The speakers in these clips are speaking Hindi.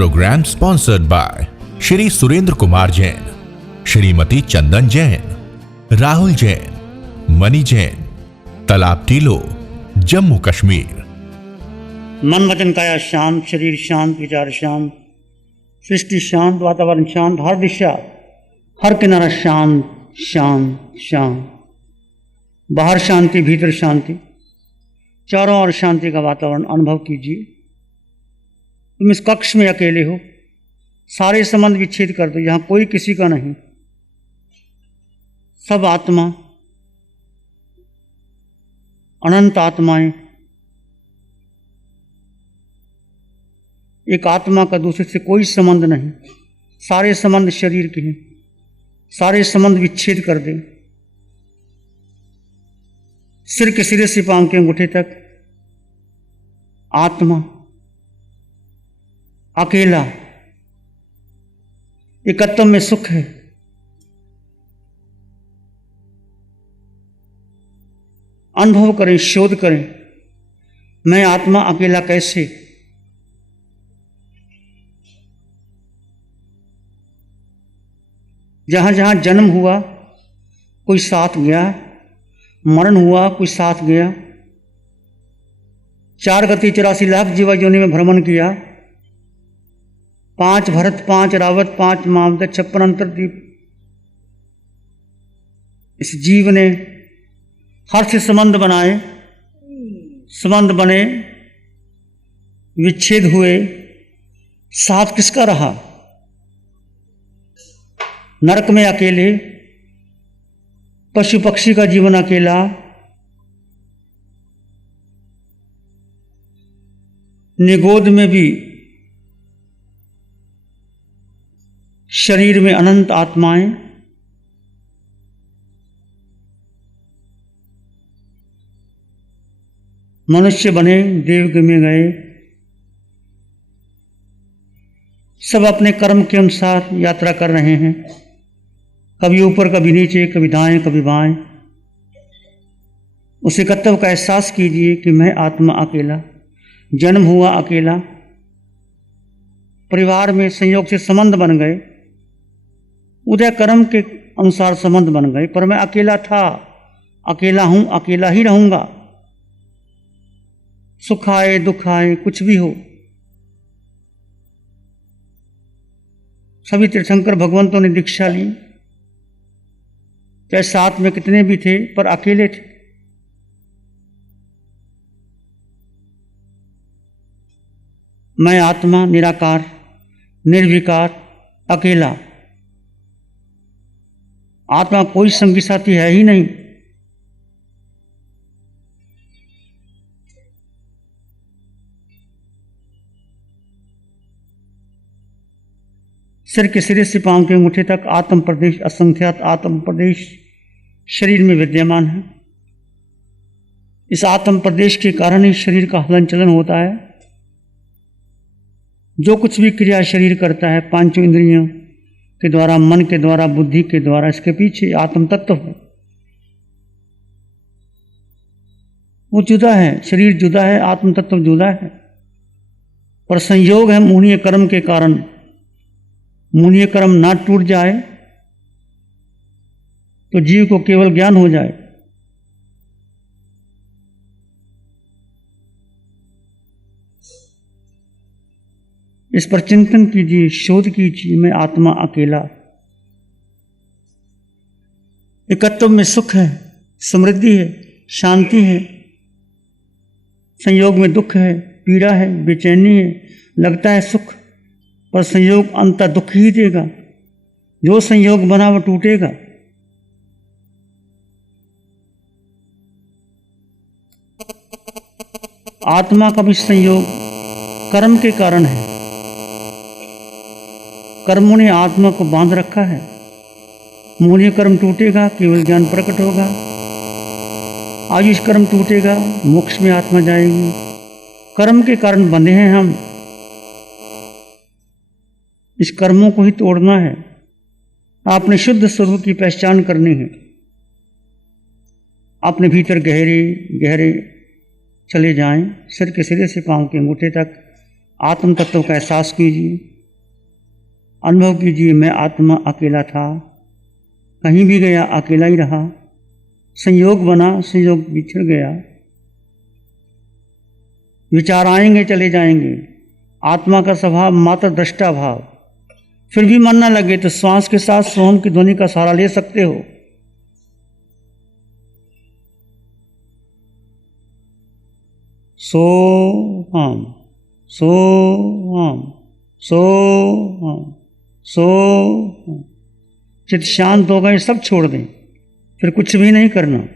Programme sponsored by Shri Surendra Kumar Jain, Shrimati Chandan Jain, Rahul Jain, Mani Jain, Talab Tillo, Jammu Kashmir. मन वचन काया शांत, शरीर शांत, विचार शांत, सृष्टि शांत, वातावरण शांत, हर दिशा हर किनारा शांत शांत शांत। बाहर शांति, भीतर शांति, चारों ओर शांति का वातावरण अनुभव कीजिए। तुम इस कक्ष में अकेले हो, सारे संबंध विच्छेद कर दो, यहां कोई किसी का नहीं। सब आत्मा, अनंत आत्माएं, एक आत्मा का दूसरे से कोई संबंध नहीं, सारे संबंध शरीर के हैं, सारे संबंध विच्छेद कर दे। सिर के सिरे से पांव के अंगूठे तक आत्मा अकेला, एकत्व में सुख है। अनुभव करें, शोध करें, मैं आत्मा अकेला कैसे। जहां जहां जन्म हुआ कोई साथ गया, मरण हुआ कोई साथ गया, 4 गति 84 लाख जीवा योनि में भ्रमण किया, 5 भरत, 5 रावत, 5 मावद, 56 अंतरदीप। इस जीव ने हर से संबंध बनाए, संबंध बने, विच्छेद हुए, साथ किसका रहा। नरक में अकेले, पशु पक्षी का जीवन अकेला, निगोद में भी शरीर में अनंत आत्माएं, मनुष्य बने, देव में गए, सब अपने कर्म के अनुसार यात्रा कर रहे हैं, कभी ऊपर कभी नीचे, कभी दाएं कभी बाएं। उस एकत्व का एहसास कीजिए कि मैं आत्मा अकेला, जन्म हुआ अकेला, परिवार में संयोग से संबंध बन गए, उदय कर्म के अनुसार संबंध बन गए, पर मैं अकेला था, अकेला हूं, अकेला ही रहूंगा। सुख आए दुख आए कुछ भी हो, सभी तीर्थंकर भगवंतों ने दीक्षा ली, चाहे साथ में कितने भी थे पर अकेले थे। मैं आत्मा निराकार, निर्विकार, अकेला। आत्मा कोई संगी साथी है ही नहीं। सिर के सिरे से पांव के अंगूठे तक आत्म प्रदेश, असंख्यात आत्म प्रदेश शरीर में विद्यमान है। इस आत्म प्रदेश के कारण ही शरीर का हलन चलन होता है। जो कुछ भी क्रिया शरीर करता है, पांचों इंद्रियों के द्वारा, मन के द्वारा, बुद्धि के द्वारा, इसके पीछे आत्म तत्व है। वो जुदा है, शरीर जुदा है, आत्म तत्व जुदा है, पर संयोग है मुनीय कर्म के कारण। मुनीय कर्म ना टूट जाए तो जीव को केवल ज्ञान हो जाए। इस पर चिंतन कीजिए, शोध कीजिए, मैं आत्मा अकेला। एकत्व में सुख है, समृद्धि है, शांति है, संयोग में दुख है, पीड़ा है, बेचैनी है, लगता है सुख, पर संयोग अंत दुख ही देगा। जो संयोग बना वो टूटेगा। आत्मा का भी संयोग कर्म के कारण है। कर्मों ने आत्मा को बांध रखा है। मूल्य कर्म टूटेगा, केवल ज्ञान प्रकट होगा। आयुष कर्म टूटेगा, मोक्ष में आत्मा जाएगी। कर्म के कारण बंधे हैं हम। इस कर्मों को ही तोड़ना है। आपने शुद्ध स्वरूप की पहचान करनी है। अपने भीतर गहरे गहरे चले जाएं, सिर के सिरे से पांव के अंगूठे तक आत्म तत्व का एहसास कीजिए, अनुभव कीजिए मैं आत्मा अकेला था, कहीं भी गया अकेला ही रहा, संयोग बना संयोग बिछड़ गया। विचार आएंगे चले जाएंगे, आत्मा का स्वभाव मात्र दृष्टा भाव। फिर भी मन न लगे तो श्वास के साथ सोहम की ध्वनि का सहारा ले सकते हो। सोहम सोहम सोहम सोहम। चित्त शांत हो गए, सब छोड़ दें, फिर कुछ भी नहीं करना।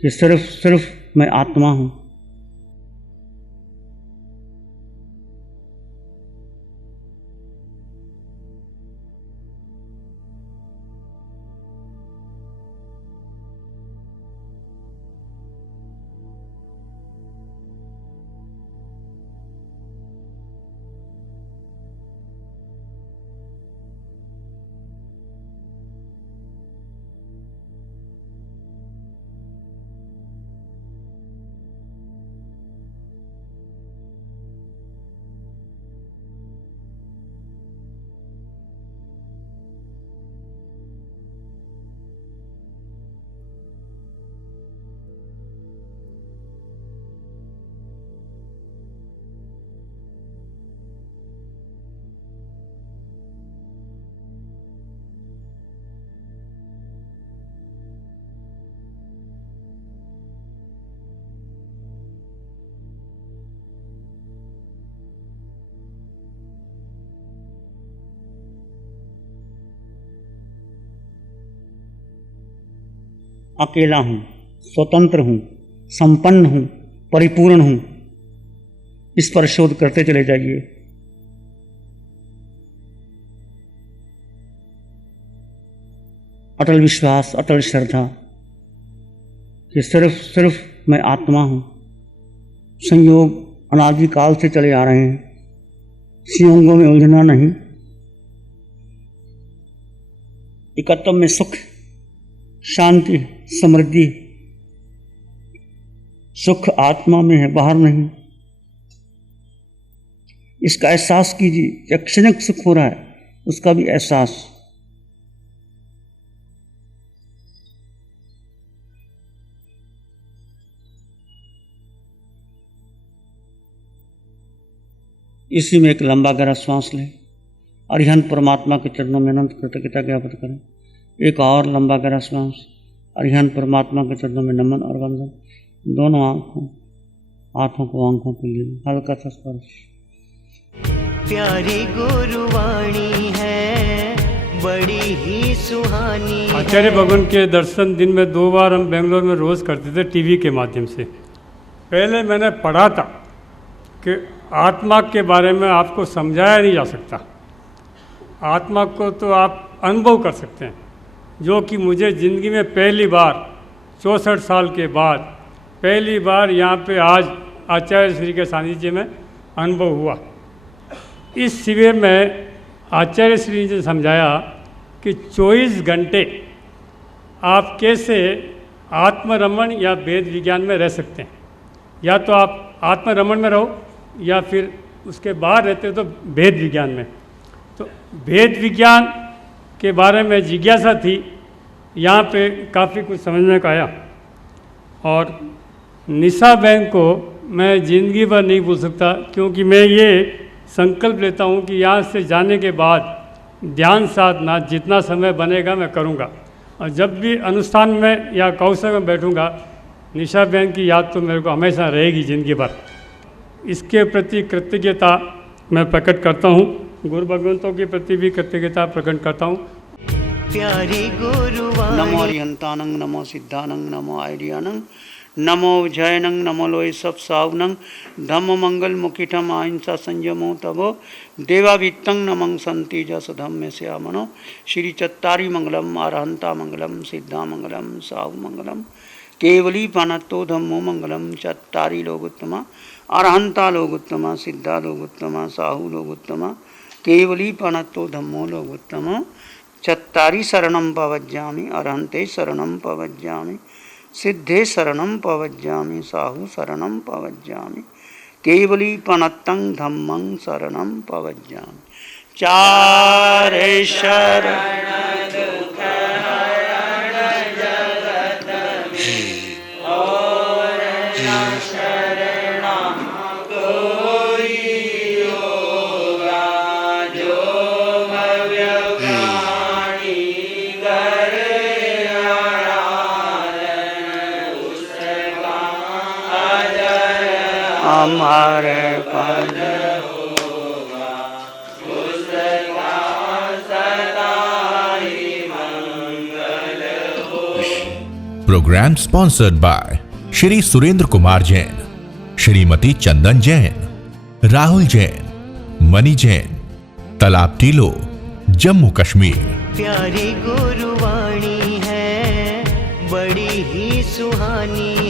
कि सिर्फ मैं आत्मा हूँ। अकेला हूँ, स्वतंत्र हूँ, संपन्न हूँ, परिपूर्ण हूँ। इस पर शोध करते चले जाइए। अटल विश्वास, अटल श्रद्धा कि सिर्फ मैं आत्मा हूँ। संयोग अनादिकाल से चले आ रहे हैं, संयोगों में उलझना नहीं। एकत्व में सुख, शांति, समृद्धि। सुख आत्मा में है, बाहर नहीं। इसका एहसास कीजिए। क्या क्षणिक सुख हो रहा है, उसका भी एहसास। इसी में एक लंबा गहरा श्वास लें। अरिहंत परमात्मा के चरणों में अनंत कृतज्ञता ज्ञापित करें। एक और लंबा गहरा श्वास। अरिहंत परमात्मा के चरणों में नमन और वंदन। दोनों हाथों को आंखों के लिए हल्का सा स्पर्श। प्यारी गुरुवाणी है, बड़ी ही सुहानी। आचार्य भगवान के दर्शन दिन में 2 बार हम बेंगलोर में रोज़ करते थे टीवी के माध्यम से। पहले मैंने पढ़ा था कि आत्मा के बारे में आपको समझाया नहीं जा सकता। आत्मा को तो आप अनुभव कर सकते हैं, जो कि मुझे ज़िंदगी में पहली बार 64 साल के बाद पहली बार यहाँ पे आज आचार्य श्री के सानिध्य में अनुभव हुआ। इस शिविर में आचार्य श्री ने समझाया कि 24 घंटे आप कैसे आत्मरमण या वेद विज्ञान में रह सकते हैं। या तो आप आत्मरमण में रहो या फिर उसके बाहर रहते हो तो वेद विज्ञान में। तो वेद विज्ञान के बारे में जिज्ञासा थी, यहाँ पे काफ़ी कुछ समझने का आया। और निशा बहन को मैं ज़िंदगी भर नहीं भूल सकता, क्योंकि मैं ये संकल्प लेता हूँ कि यहाँ से जाने के बाद ध्यान साधना जितना समय बनेगा मैं करूँगा। और जब भी अनुष्ठान में या कौशल में बैठूँगा, निशा बहन की याद तो मेरे को हमेशा रहेगी ज़िंदगी भर। इसके प्रति कृतज्ञता मैं प्रकट करता हूँ। गुरु भगवंतों के प्रति भी कृतज्ञता प्रकट करता हूँ। प्यारी गुरुवाणी। नमो अरिहंतानंग, नमो सिद्धानंग, नमो आइडियानंग, नमो जयनंग, नमो लोय सब सावनंग, धम्म मंगल मुखिठम अहिंसा संयमो तबो देवाभित्तं नमं संति जस धम्म श्यामनो। श्री चत्तारी मंगलम, अरहंता मंगलम, सिद्धा मंगलम, साहु मंगलम, केवली पानत्तो धम्मो मंगलम। चत्तारी लोगोत्तमा, अरहंता लोगोत्तमा, सिद्धा लोगोत्तमा, साहु लोगोत्तमा, केवली पानत्तो धम्मो लोगोत्तमा। चत्तारी शरणं पवज्जामि, अरहंते शरणं पवज्जामि, सिद्धे शरणं पवज्जामि, साहु शरणं पवज्जामि, केवली पनत्तं धम्मं शरणं पवज्जामि। चारे शरण हमारे पद होगा, उसका सदा ही मंगल हो। Programme sponsored by Shri Surendra Kumar Jain, Shrimati Chandan Jain, Rahul Jain, Mani Jain, Talab Tillo, Jammu Kashmir. प्यारी गुरुवाणी है, बड़ी ही सुहानी